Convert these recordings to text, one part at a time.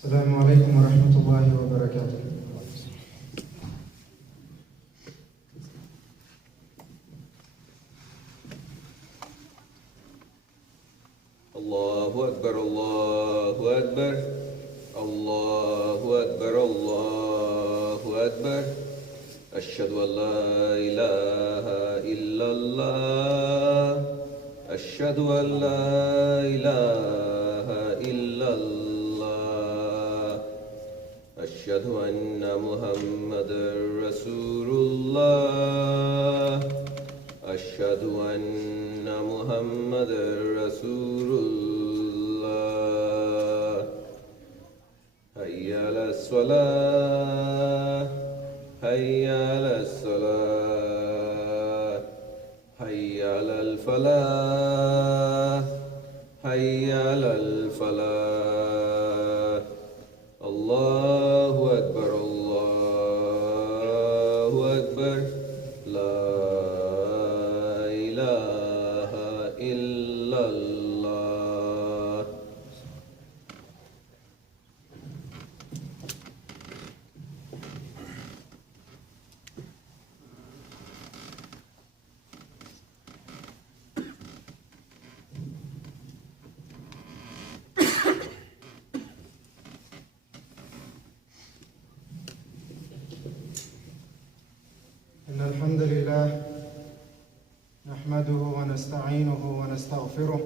السلام عليكم ورحمة الله وبركاته. الله أكبر الله أكبر الله أكبر الله أكبر أشهد أن لا إله إلا الله أشهد أن لا إله إلا الله أشهد أن محمدا رسول الله أشهد أن محمدا رسول الله حي على الصلاة حي على الصلاة حي على الفلاح حي على الفلاح الله أكبر الله أكبر لا إله إلا الله. إن الحمد لله نحمده ونستعينه ونستغفره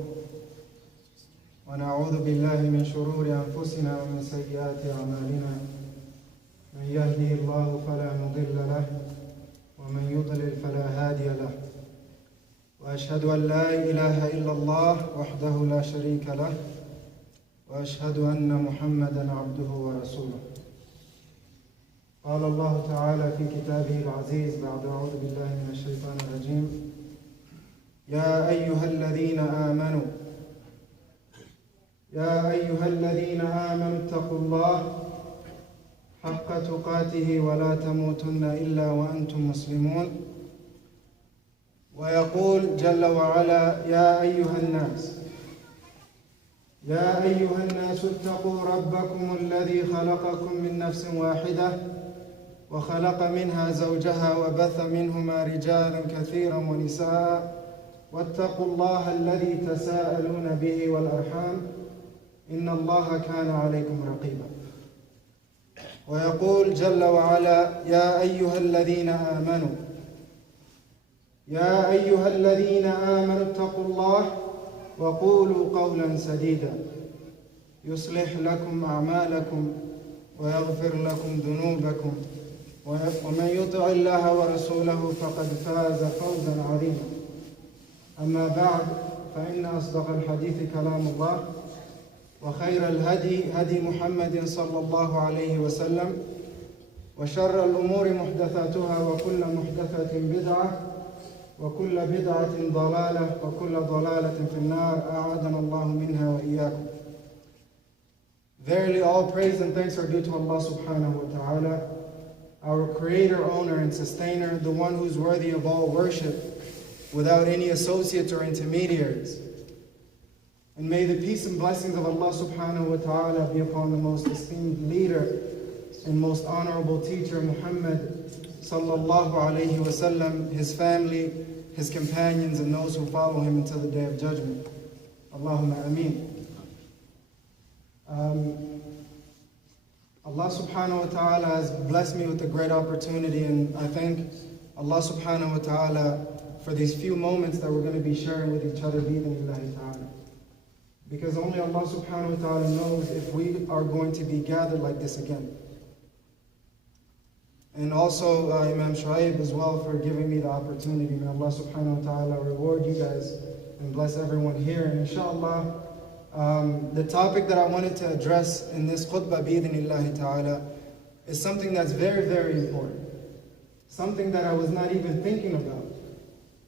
ونعوذ بالله من شرور أنفسنا ومن سيئات أعمالنا. من يهده الله فلا مضل له ومن يضلل فلا هادي له. وأشهد أن لا إله إلا الله وحده لا شريك له وأشهد أن محمدا عبده ورسوله. قال الله تعالى في كتابه العزيز بعد أعوذ بالله من الشيطان الرجيم: يا أيها الذين آمنوا اتقوا الله حق تقاته ولا تموتن إلا وأنتم مسلمون. ويقول جل وعلا: يا أيها الناس اتقوا ربكم الذي خلقكم من نفس واحدة وخلق منها زوجها وبث منهما رجالا كثيرا ونساء واتقوا الله الذي تساءلون به والأرحام إن الله كان عليكم رقيبا. ويقول جل وعلا: يا أيها الذين آمنوا اتقوا الله وقولوا قولا سديدا يصلح لكم أعمالكم ويغفر لكم ذنوبكم ومن يطع الله ورسوله فقد فاز فوزا عظيما. أما بعد، فإن أصدق الحديث كلام الله وخير الهدي هدي محمد صلى الله عليه وسلم وشر الأمور محدثاتها وكل محدثة بدعة وكل بدعة ضلالة وكل ضلالة في النار أعاذنا الله منها وإياكم. Verily all praise and thanks are due to Allah subhanahu wa ta'ala, our creator, owner and sustainer, the one who's worthy of all worship without any associates or intermediaries. And may the peace and blessings of Allah subhanahu wa ta'ala be upon the most esteemed leader and most honorable teacher, Muhammad sallallahu alayhi wa sallam, his family, his companions, and those who follow him until the day of judgment. Allahumma ameen. Allah subhanahu wa ta'ala has blessed me with a great opportunity, and I thank Allah subhanahu wa ta'ala for these few moments that we're going to be sharing with each other, bi-idhnillahi ta'ala. Because only Allah subhanahu wa ta'ala knows if we are going to be gathered like this again. And also Imam Shuaib as well for giving me the opportunity. May Allah subhanahu wa ta'ala reward you guys and bless everyone here. And inshallah, the topic that I wanted to address in this khutbah bi-idhnillahi ta'ala is something that's very, very important. Something that I was not even thinking about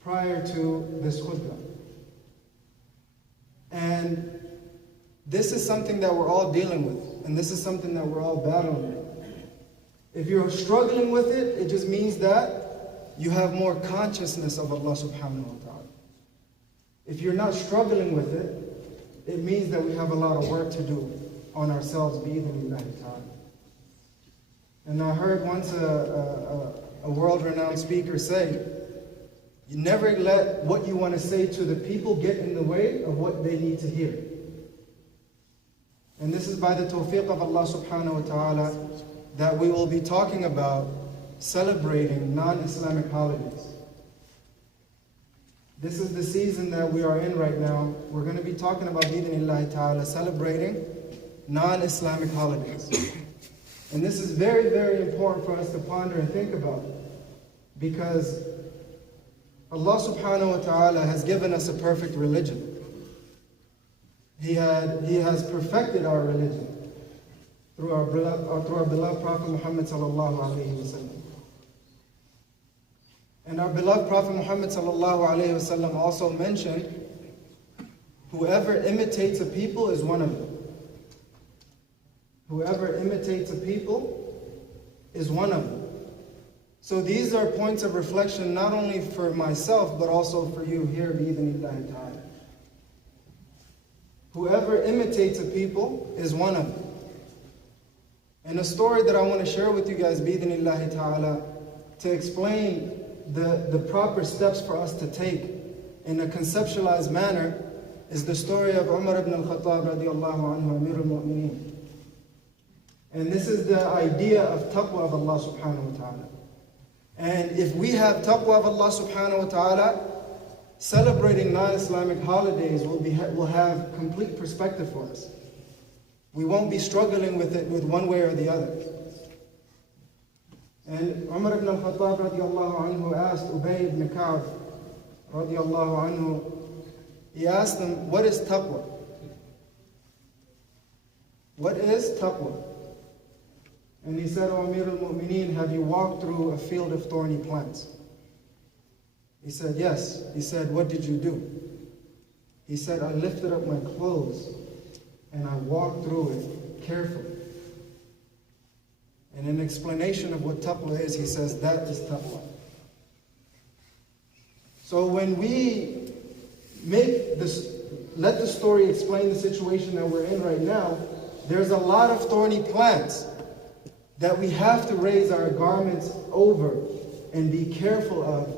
prior to this khutbah. And this is something that we're all dealing with. And this is something that we're all battling with. If you're struggling with it, it just means that you have more consciousness of Allah subhanahu wa ta'ala. If you're not struggling with it, it means that we have a lot of work to do on ourselves, bi'idhnillahi ta'ala. And I heard once a world-renowned speaker say, you never let what you want to say to the people get in the way of what they need to hear. And this is by the tawfiq of Allah subhanahu wa ta'ala that we will be talking about celebrating non-Islamic holidays. This is the season that we are in right now. We're going to be talking about bi'idhnillahi ta'ala celebrating non-Islamic holidays. And this is very, very important for us to ponder and think about, because Allah subhanahu wa ta'ala has given us a perfect religion. He has perfected our religion through our beloved Prophet Muhammad sallallahu alayhi wa sallam. And our beloved Prophet Muhammad sallallahu alayhi wa sallam also mentioned, whoever imitates a people is one of them. Whoever imitates a people is one of them. So these are points of reflection not only for myself, but also for you here, bi'idhnillahi ta'ala. Whoever imitates a people is one of them. And a story that I want to share with you guys, bi'idhnillahi ta'ala, to explain the proper steps for us to take in a conceptualized manner, is the story of Umar ibn al-Khattab radiallahu anhu, Amir al-Mu'mineen. And this is the idea of taqwa of Allah subhanahu wa ta'ala. And if we have taqwa of Allah subhanahu wa ta'ala, celebrating non-Islamic holidays will have complete perspective for us. We won't be struggling with it with one way or the other. And Umar ibn al-Khattab radiallahu anhu asked Ubay ibn Ka'b radiallahu anhu, he asked him, what is taqwa? What is taqwa? And he said, O Amir al-Mu'mineen, have you walked through a field of thorny plants? He said, yes. He said, what did you do? He said, I lifted up my clothes and I walked through it carefully. And in explanation of what taqwa is, he says, that is taqwa. So when we let the story explain the situation that we're in right now, there's a lot of thorny plants that we have to raise our garments over and be careful of,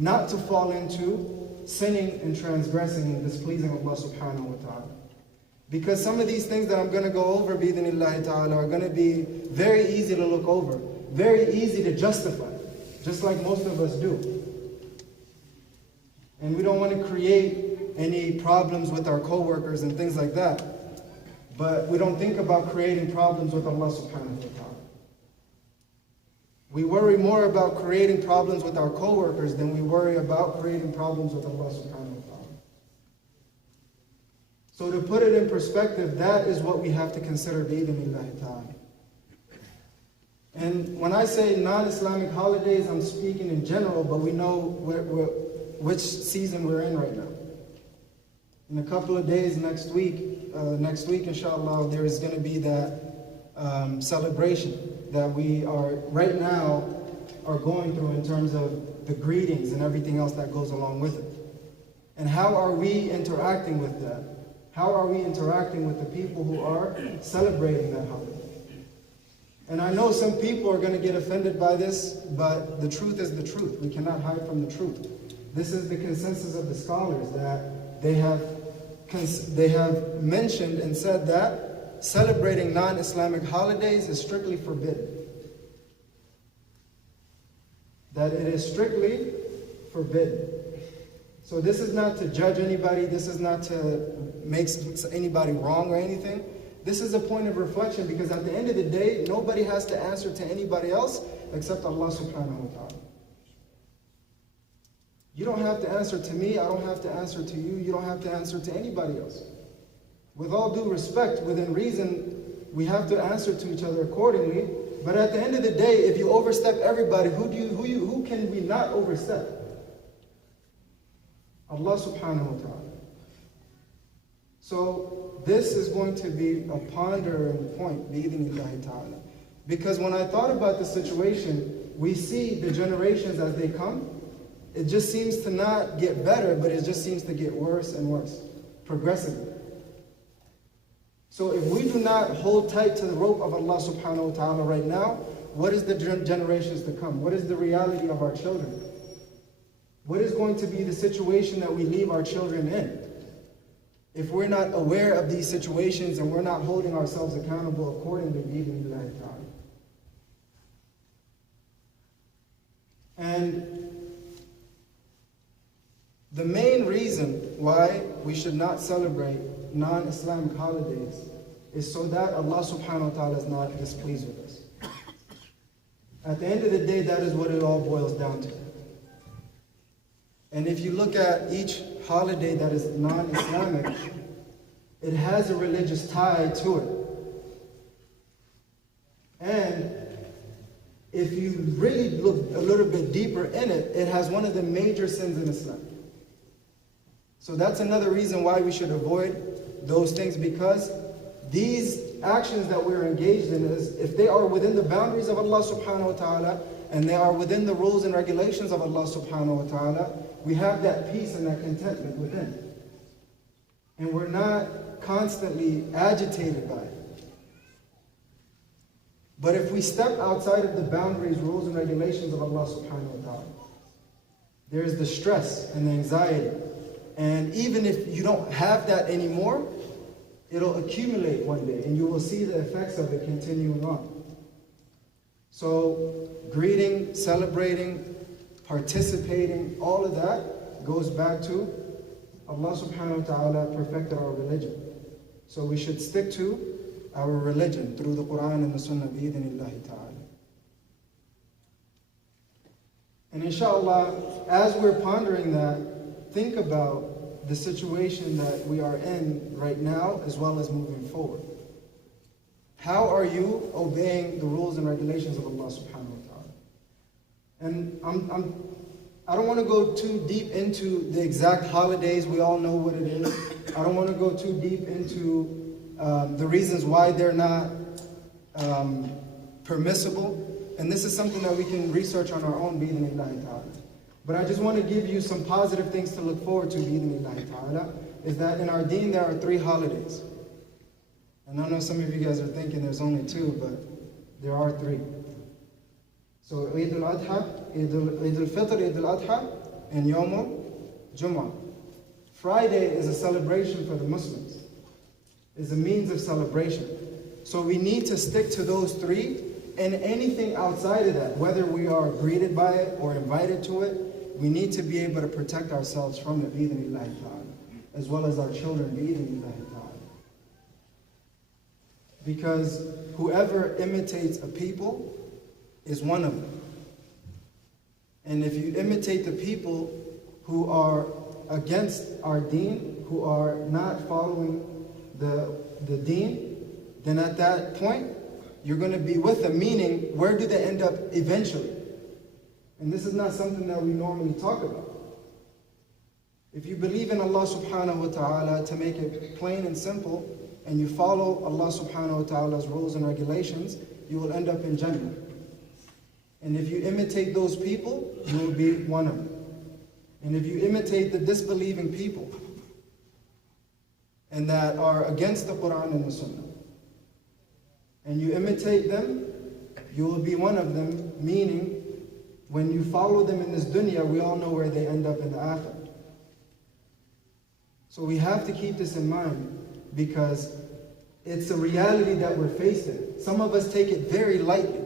not to fall into sinning and transgressing and displeasing Allah subhanahu wa ta'ala. Because some of these things that I'm going to go over, bi'idhnillahi ta'ala, are going to be very easy to look over, very easy to justify, just like most of us do. And we don't want to create any problems with our co-workers and things like that. But we don't think about creating problems with Allah subhanahu wa ta'ala. We worry more about creating problems with our co-workers than we worry about creating problems with Allah subhanahu wa ta'ala. So to put it in perspective, that is what we have to consider bi'idhnillahi ta'ala. And when I say non-Islamic holidays, I'm speaking in general, but we know which season we're in right now. In a couple of days, next week inshallah, there is going to be that celebration that we are right now are going through in terms of the greetings and everything else that goes along with it. And how are we interacting with that? How are we interacting with the people who are celebrating that holiday? And I know some people are going to get offended by this, but the truth is the truth. We cannot hide from the truth. This is the consensus of the scholars, that they have mentioned and said that celebrating non-Islamic holidays is strictly forbidden. That it is strictly forbidden. So this is not to judge anybody, this is not to make anybody wrong or anything. This is a point of reflection, because at the end of the day, nobody has to answer to anybody else except Allah subhanahu wa ta'ala. You don't have to answer to me, I don't have to answer to you, you don't have to answer to anybody else. With all due respect, within reason, we have to answer to each other accordingly. But at the end of the day, if you overstep everybody, who can we not overstep? Allah subhanahu wa ta'ala. So this is going to be a pondering point, bi'idhnillahi ta'ala. Because when I thought about the situation, we see the generations as they come, it just seems to not get better, but it just seems to get worse and worse, progressively. So if we do not hold tight to the rope of Allah subhanahu wa ta'ala right now, what is the generations to come? What is the reality of our children? What is going to be the situation that we leave our children in? If we're not aware of these situations and we're not holding ourselves accountable accordingly, bi'idhnillahi ta'ala. And the main reason why we should not celebrate non-Islamic holidays is so that Allah subhanahu wa ta'ala is not displeased with us. At the end of the day, that is what it all boils down to. And if you look at each holiday that is non-Islamic, it has a religious tie to it. And if you really look a little bit deeper in it, it has one of the major sins in Islam. So that's another reason why we should avoid those things, because these actions that we're engaged in, is if they are within the boundaries of Allah subhanahu wa ta'ala and they are within the rules and regulations of Allah subhanahu wa ta'ala, we have that peace and that contentment within. And we're not constantly agitated by it. But if we step outside of the boundaries, rules, and regulations of Allah subhanahu wa ta'ala, there's the stress and the anxiety. And even if you don't have that anymore, it'll accumulate one day and you will see the effects of it continuing on. So greeting, celebrating, participating, all of that goes back to Allah subhanahu wa ta'ala perfected our religion. So we should stick to our religion through the Quran and the Sunnah bi'idhnillahi ta'ala. And inshallah, as we're pondering that, think about the situation that we are in right now as well as moving forward. How are you obeying the rules and regulations of Allah subhanahu wa ta'ala? And I don't want to go too deep into the exact holidays. We all know what it is. I don't want to go too deep into the reasons why they're not permissible. And this is something that we can research on our own, bi'idhnillahi ta'ala. But I just want to give you some positive things to look forward to, bi'idhnillahi ta'ala, is that in our deen there are 3 holidays. And I know some of you guys are thinking there's only 2, but there are 3. So Eid al-Adha, Eid al-Fitr, Eid al-Adha, and Yawm al-Jum'ah. Friday is a celebration for the Muslims. It's a means of celebration. So we need to stick to those 3, and anything outside of that, whether we are greeted by it or invited to it, we need to be able to protect ourselves from it, bi'idhnillahi ta'ala, as well as our children, bi'idhnillahi ta'ala. Because whoever imitates a people is one of them. And if you imitate the people who are against our deen, who are not following the deen, then at that point, you're going to be with them, meaning, where do they end up eventually? And this is not something that we normally talk about. If you believe in Allah subhanahu wa ta'ala, to make it plain and simple, and you follow Allah subhanahu wa ta'ala's rules and regulations, you will end up in Jannah. And if you imitate those people, you will be one of them. And if you imitate the disbelieving people, and that are against the Quran and the Sunnah, and you imitate them, you will be one of them, meaning when you follow them in this dunya, we all know where they end up in the akhirah. So we have to keep this in mind, because it's a reality that we're facing. Some of us take it very lightly,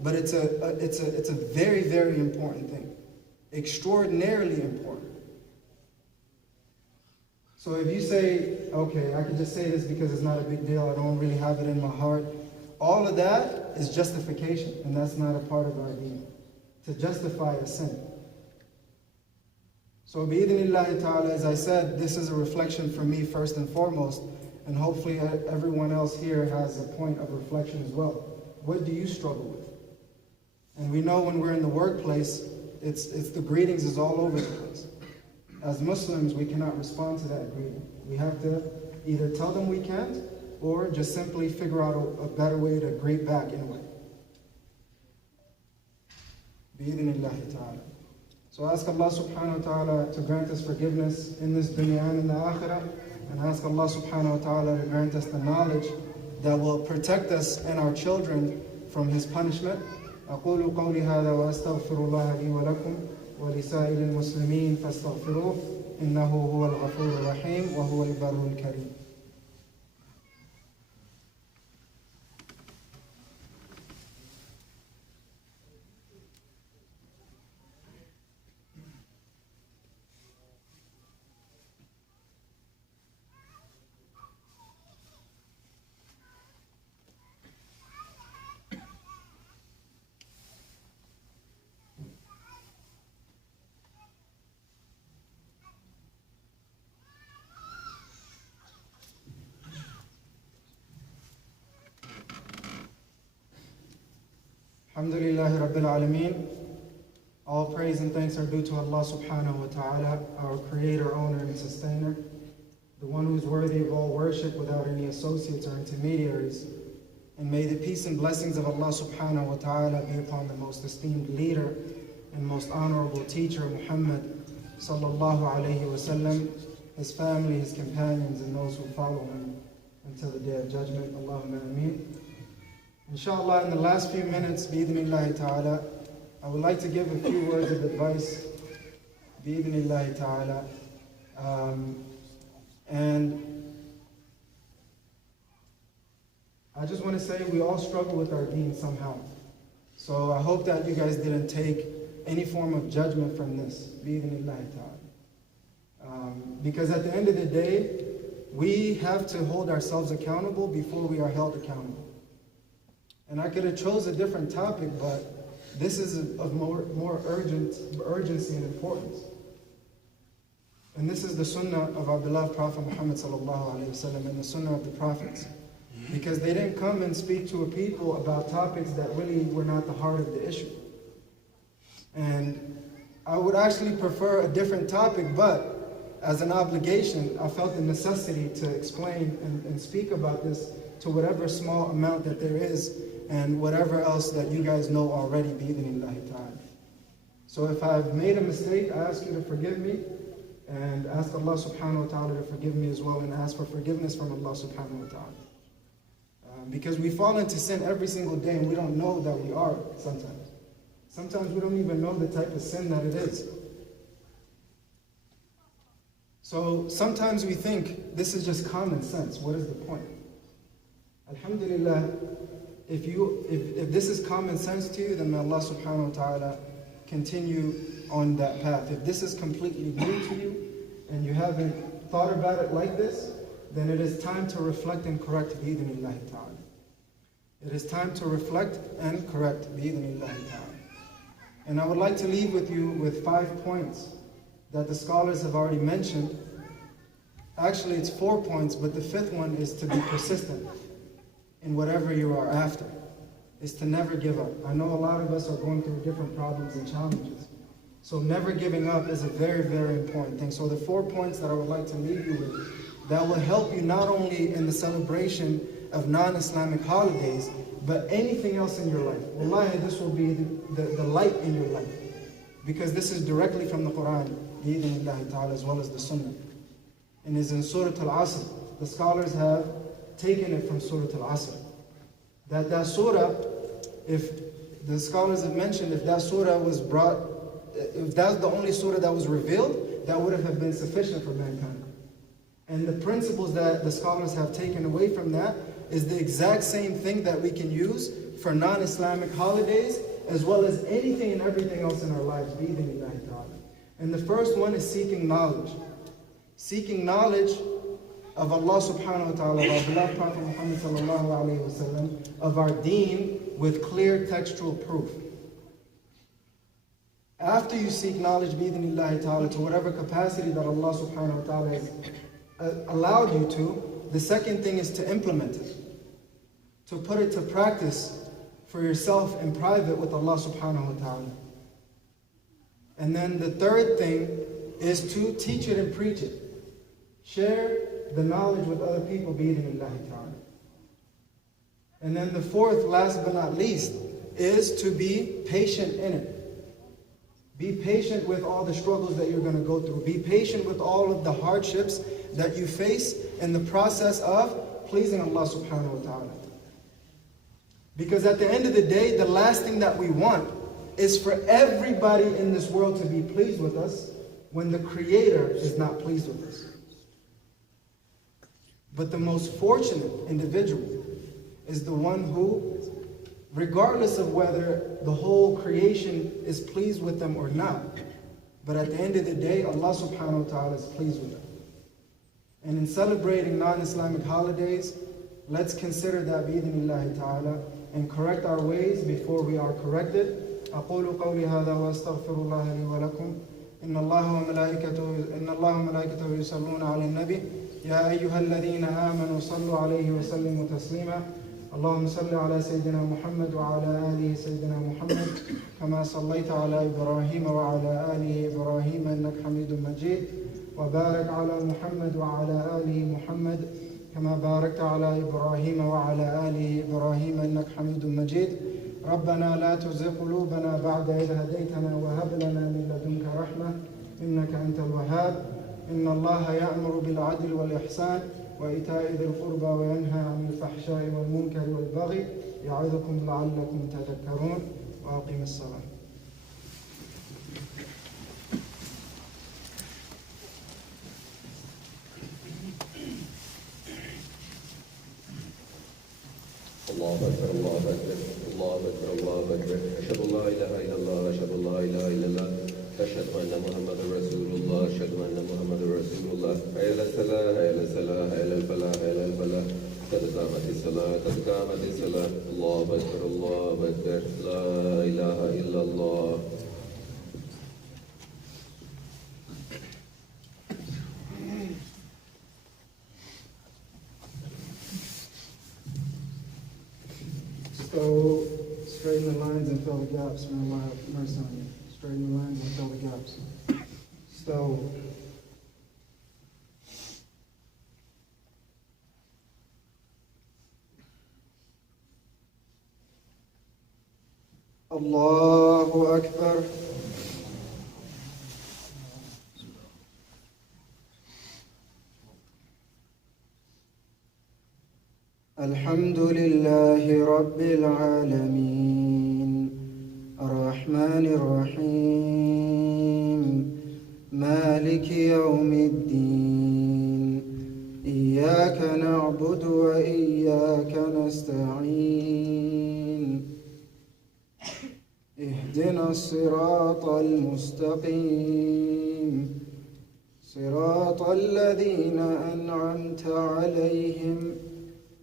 but it's a very, very important thing. Extraordinarily important. So if you say, okay, I can just say this because it's not a big deal, I don't really have it in my heart, all of that is justification, and that's not a part of our deen, to justify a sin. So bi'idhnillahi ta'ala, as I said, this is a reflection for me first and foremost, and hopefully everyone else here has a point of reflection as well. What do you struggle with? And we know when we're in the workplace, it's the greetings is all over the place. As Muslims, we cannot respond to that greeting. We have to either tell them we can't, or just simply figure out a better way to greet back anyway. Bi-idhnillahi ta'ala. So ask Allah subhanahu wa ta'ala to grant us forgiveness in this dunya and in the akhirah, and ask Allah subhanahu wa ta'ala to grant us the knowledge that will protect us and our children from His punishment. أقول قولي هذا وأستغفر الله لي ولكم ولسائر المسلمين فاستغفروه إنه هو الغفور الرحيم وهو البر الكريم. Alhamdulillahi Rabbil Alameen. All praise and thanks are due to Allah subhanahu wa ta'ala, our creator, owner, and sustainer, the one who is worthy of all worship without any associates or intermediaries. And may the peace and blessings of Allah subhanahu wa ta'ala be upon the most esteemed leader and most honorable teacher, Muhammad sallallahu alayhi wa sallam, his family, his companions, and those who follow him until the day of judgment. Allahumma ameen. Inshallah, in the last few minutes, bi'idhnillahi ta'ala, I would like to give a few words of advice, bi'idhnillahi ta'ala. And I just want to say we all struggle with our deen somehow. So I hope that you guys didn't take any form of judgment from this, bi'idhnillahi ta'ala. Because at the end of the day, we have to hold ourselves accountable before we are held accountable. And I could have chose a different topic, but this is of more urgency and importance. And this is the sunnah of our beloved Prophet Muhammad sallallahu alaihi wasallam and the sunnah of the prophets. Because they didn't come and speak to a people about topics that really were not the heart of the issue. And I would actually prefer a different topic, but as an obligation, I felt the necessity to explain and speak about this to whatever small amount that there is, and whatever else that you guys know already, bi'idhnillahi ta'ala. So if I've made a mistake, I ask you to forgive me, and ask Allah subhanahu wa ta'ala to forgive me as well, and ask for forgiveness from Allah subhanahu wa ta'ala. Because we fall into sin every single day, and we don't know that we are sometimes. Sometimes we don't even know the type of sin that it is. So sometimes we think this is just common sense. What is the point? Alhamdulillah, if this is common sense to you, then may Allah subhanahu wa ta'ala continue on that path. If this is completely new to you and you haven't thought about it like this, then it is time to reflect and correct bi'idhnillahi ta'ala. It is time to reflect and correct bi'idhnillahi ta'ala. And I would like to leave with you with 5 points that the scholars have already mentioned. Actually, it's 4 points, but the 5th one is to be persistent in whatever you are after, is to never give up. I know a lot of us are going through different problems and challenges. So never giving up is a very, very important thing. So the 4 points that I would like to leave you with, that will help you not only in the celebration of non-Islamic holidays, but anything else in your life. Wallahi, this will be the light in your life. Because this is directly from the Quran, bi'idhnillahi ta'ala, as well as the Sunnah. And is in Surah Al-Asr. The scholars have taken it from Surah Al-Asr. That surah, if the scholars have mentioned, if that surah was brought, if that's the only surah that was revealed, that would have been sufficient for mankind. And the principles that the scholars have taken away from that is the exact same thing that we can use for non-Islamic holidays, as well as anything and everything else in our lives, bi'idhnillahi ta'ala. And the first one is seeking knowledge. Seeking knowledge of Allah subhanahu wa ta'ala, of our beloved Prophet Muhammad sallallahu alayhi wa sallam, of our deen with clear textual proof. After you seek knowledge, bi'idhnillahi ta'ala, to whatever capacity that Allah subhanahu wa ta'ala has allowed you to, the second thing is to implement it. To put it to practice for yourself in private with Allah subhanahu wa ta'ala. And then the third thing is to teach it and preach it. Share the knowledge with other people, bi'idhnillahi ta'ala. And then the fourth, last but not least, is to be patient in it. Be patient with all the struggles that you're going to go through. Be patient with all of the hardships that you face in the process of pleasing Allah subhanahu wa ta'ala. Because at the end of the day, the last thing that we want is for everybody in this world to be pleased with us when the Creator is not pleased with us. But the most fortunate individual is the one who, regardless of whether the whole creation is pleased with them or not, but at the end of the day, Allah subhanahu wa ta'ala is pleased with them. And in celebrating non-Islamic holidays, let's consider that bi'idhnillahi ta'ala and correct our ways before we are corrected. أقول قولي هذا وأستغفر الله لي ولكم إن الله وملائكته يصلون على النبي يا أيها الذين آمنوا صلوا عليه وسلموا تسليما اللهم صل على سيدنا محمد وعلى آله سيدنا محمد كما صليت على إبراهيم وعلى آله إبراهيم إنك حميد مجيد وبارك على محمد وعلى آله محمد كما باركت على إبراهيم وعلى آله إبراهيم إنك حميد مجيد ربنا لا تزغ قلوبنا بعد إذ هديتنا وهب لنا من لدنك رحمة إنك أنت الوهاب إن الله يأمر بالعدل والإحسان وإيتاء ذي القربى وينهى عن الفحشاء والمنكر والبغي يعظكم لعلكم تذكرون وأقم الصلاة. الله أكبر الله أكبر الله أكبر الله أكبر أشهد أن لا إله إلا الله أشهد أن لا إله إلا الله أشهد أن محمدا رسول الله أشهد أن محمدا رسول الله حي على الصلاة حي على الصلاة حي على الفلاح حي على الفلاح قد قامت الصلاة قد قامت الصلاة الله أكبر الله أكبر لا إله إلا الله. So straighten the lines and fill the gaps. May Allah have mercy on you. Straighten the lines and fill the gaps. So Allahu Akbar. الحمد لله رب العالمين الرحمن الرحيم مالك يوم الدين إياك نعبد وإياك نستعين اهدنا الصراط المستقيم صراط الذين أنعمت عليهم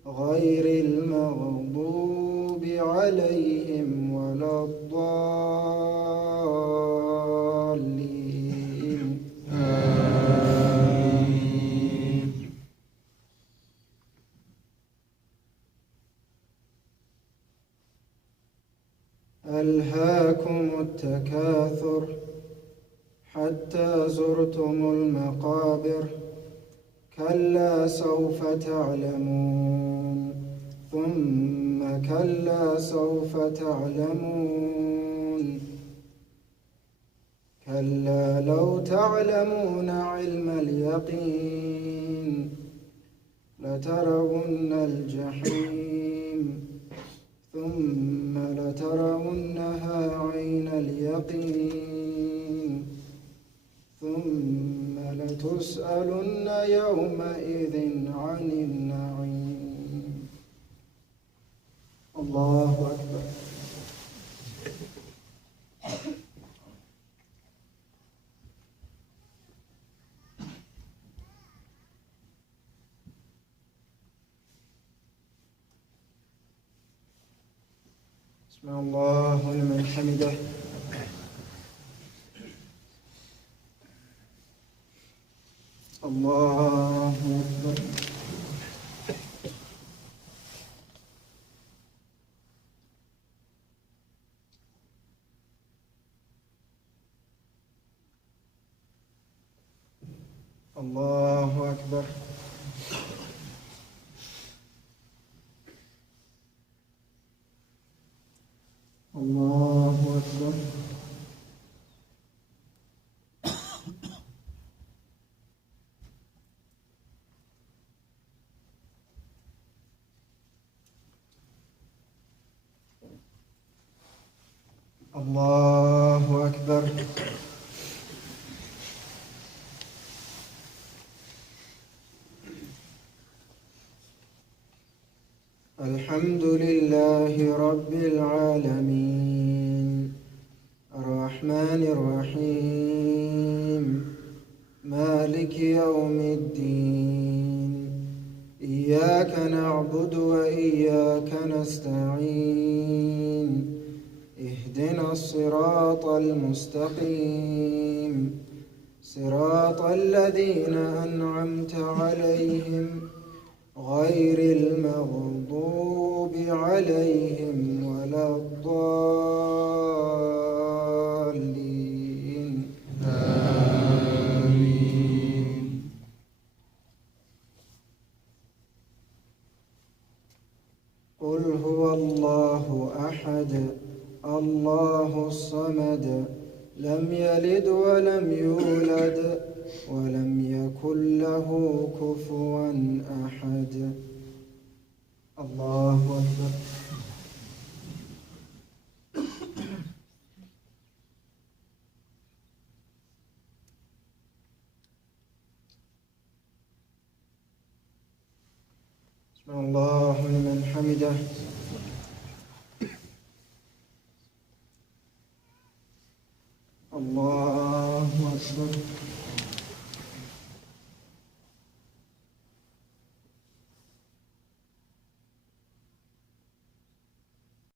غير المغضوب عليهم ولا الضالين آمين. ألهاكم التكاثر حتى زرتم المقابر كلا سوف تعلمون ثم كلا سوف تعلمون كلا لو تعلمون علم اليقين لترون الجحيم ثم لترونها عين اليقين ثم لتسألن يومئذ عن النعيم. الله أكبر. سمع الله لمن حمده. الله أكبر. الله أكبر. الله أكبر. الله أكبر. الحمد لله رب العالمين الرحمن الرحيم مالك يوم الدين إياك نعبد وإياك نستعين اهدنا الصراط المستقيم صراط الذين أنعمت عليهم غير المغضوب عليهم ولا الضالين آمين. قل هو الله أحد الله الصمد لم يلد ولم يولد ولم يكن له كفوا أحد. الله أكبر. سمع الله لمن حمده. الله